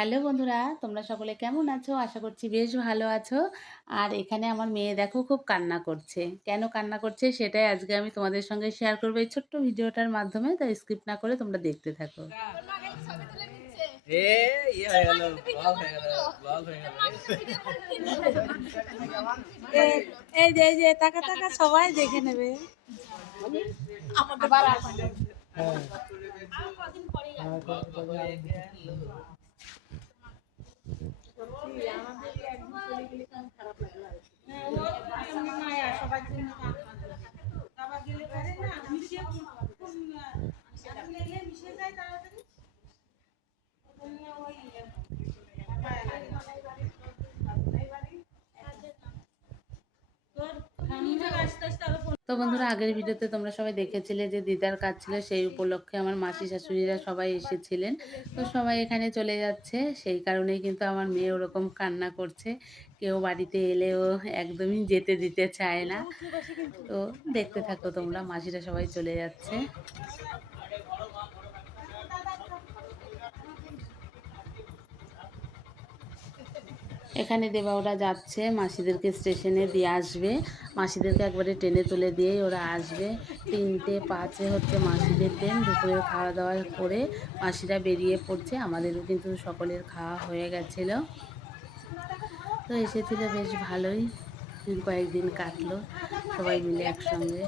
Hello বন্ধুরা, তোমরা সকলে কেমন আছো? আশা করছি বেশ ভালো আছো। আর এখানে আমার মেয়ে দেখো খুব কান্না করছে। কেন কান্না করছে সেটাই আজকে আমি তোমাদের সঙ্গে শেয়ার করবো এই ছোট্ট ভিডিওটার মাধ্যমে। তাই স্কিপ না করে তোমরা দেখতে থাকো। এই যে টাকা টাকা সবাই দেখে নেবে। আবার আসবে। তো বন্ধুরা, আগের ভিডিওতে তোমরা সবাই দেখেছিলে যে দিদার কাজ ছিল, সেই উপলক্ষে আমার মাসি শাশুড়িরা সবাই এসেছিলেন। তো সবাই এখানে চলে যাচ্ছে, সেই কারণেই কিন্তু আমার মেয়ে ওরকম কান্না করছে। কেউ বাড়িতে এলেও একদমই যেতে দিতে চায় না। তো দেখতে থাকো তোমরা, মাসিরা সবাই চলে যাচ্ছে। এখানে দেবা ওরা যাচ্ছে, মাসিদেরকে স্টেশনে দিয়ে আসবে। মাসিদেরকে একবারে ট্রেনে তুলে দিয়েই ওরা আসবে। 3:05 হচ্ছে মাসিদের ট্রেন। দুপুরের খাওয়া দাওয়া করে মাসিরা বেরিয়ে পড়ছে। আমাদেরও কিন্তু সকলের খাওয়া হয়ে গেছিলো। তো এসেছিলো বেশ ভালোই, কয়েকদিন কাটলো সবাই মিলে একসঙ্গে।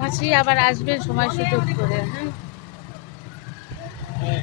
মাসি আবার আসবে সময় সুযোগ করে। হ্যাঁ।